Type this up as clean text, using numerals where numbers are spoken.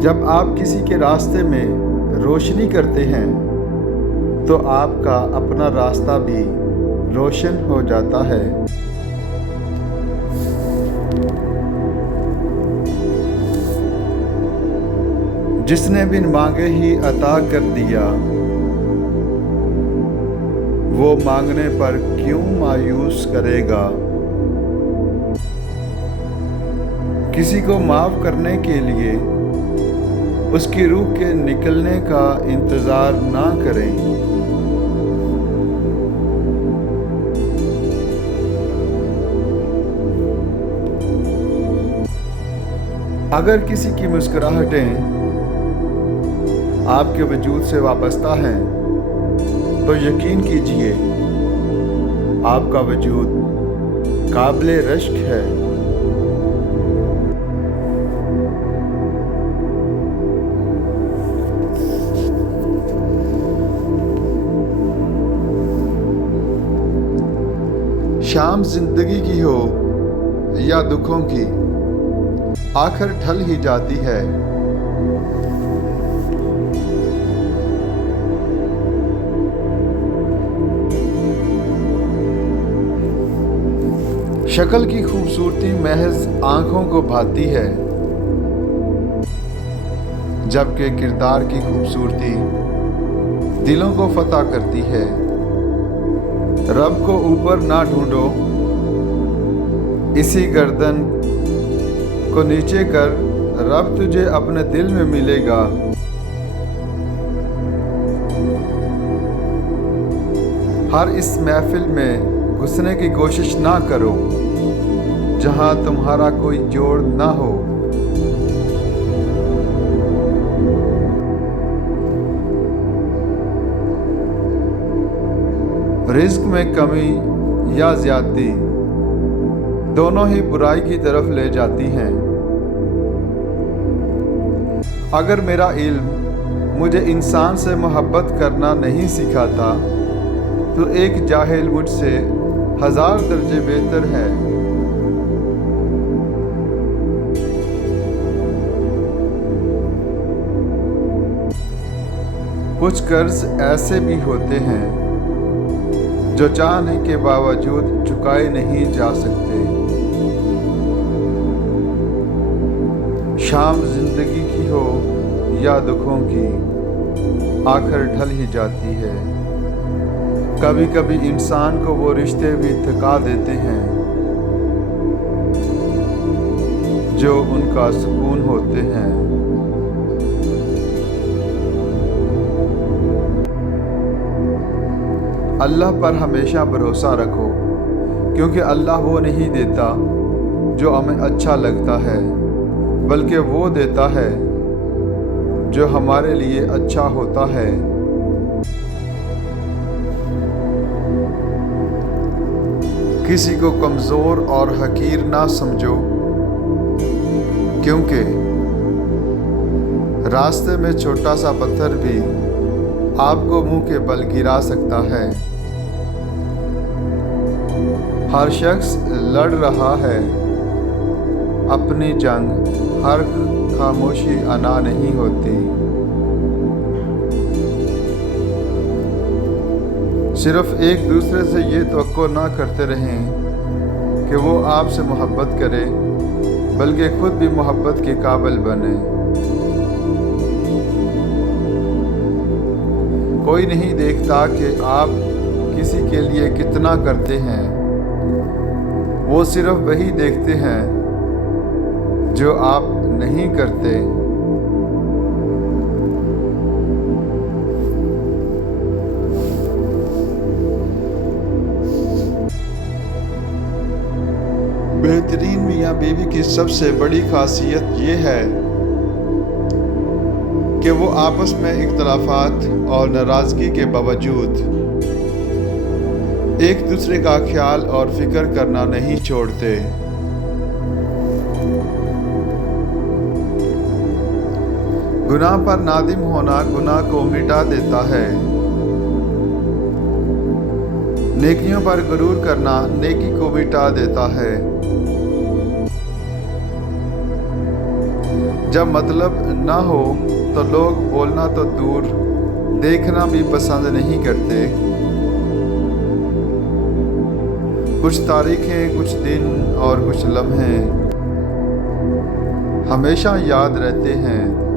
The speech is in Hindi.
जब आप किसी के रास्ते में रोशनी करते हैं तो आपका अपना रास्ता भी रोशन हो जाता है। जिसने बिन मांगे ही अता कर दिया, वो मांगने पर क्यों मायूस करेगा। किसी को माफ करने के लिए उसकी रूह के निकलने का इंतज़ार ना करें। अगर किसी की मुस्कुराहटें आपके वजूद से वाबस्ता हैं तो यकीन कीजिए आपका वजूद काबिल रश्क है। शाम जिंदगी की हो या दुखों की, आखिर ढल ही जाती है। शक्ल की खूबसूरती महज आंखों को भाती है, जबकि किरदार की खूबसूरती दिलों को फतह करती है। रब को ऊपर ना ढूंढो, इसी गर्दन को नीचे कर, रब तुझे अपने दिल में मिलेगा। हर इस महफिल में घुसने की कोशिश ना करो जहां तुम्हारा कोई जोड़ ना हो। रिज्क में कमी या ज्यादती दोनों ही बुराई की तरफ ले जाती हैं। अगर मेरा इल्म मुझे इंसान से मोहब्बत करना नहीं सिखाता तो एक जाहिल मुझसे 1000 दर्जे बेहतर है। कुछ कर्ज ऐसे भी होते हैं जो चाहने के बावजूद चुकाए नहीं जा सकते। शाम जिंदगी की हो या दुखों की, आखिर ढल ही जाती है। कभी कभी इंसान को वो रिश्ते भी थका देते हैं जो उनका सुकून होते हैं। अल्लाह पर हमेशा भरोसा रखो, क्योंकि अल्लाह वो नहीं देता जो हमें अच्छा लगता है, बल्कि वो देता है जो हमारे लिए अच्छा होता है। किसी को कमज़ोर और हकीर ना समझो, क्योंकि रास्ते में छोटा सा पत्थर भी आपको मुंह के बल गिरा सकता है। हर शख्स लड़ रहा है अपनी जंग, हर खामोशी अना नहीं होती। सिर्फ एक दूसरे से ये तवक्को ना करते रहें कि वो आपसे मोहब्बत करे, बल्कि खुद भी मोहब्बत के काबिल बने। कोई नहीं देखता कि आप किसी के लिए कितना करते हैं, वो सिर्फ वही देखते हैं जो आप नहीं करते। बेहतरीन मियाँ बीवी की सबसे बड़ी खासियत ये है कि वो आपस में इख्तलाफात और नाराज़गी के बावजूद एक दूसरे का ख्याल और फिक्र करना नहीं छोड़ते। गुनाह पर नादिम होना गुनाह को मिटा देता है। नेकियों पर गुरूर करना नेकी को मिटा देता है। जब मतलब ना हो तो लोग बोलना तो दूर, देखना भी पसंद नहीं करते। कुछ तारीखें, कुछ दिन और कुछ लम्हे हमेशा याद रहते हैं।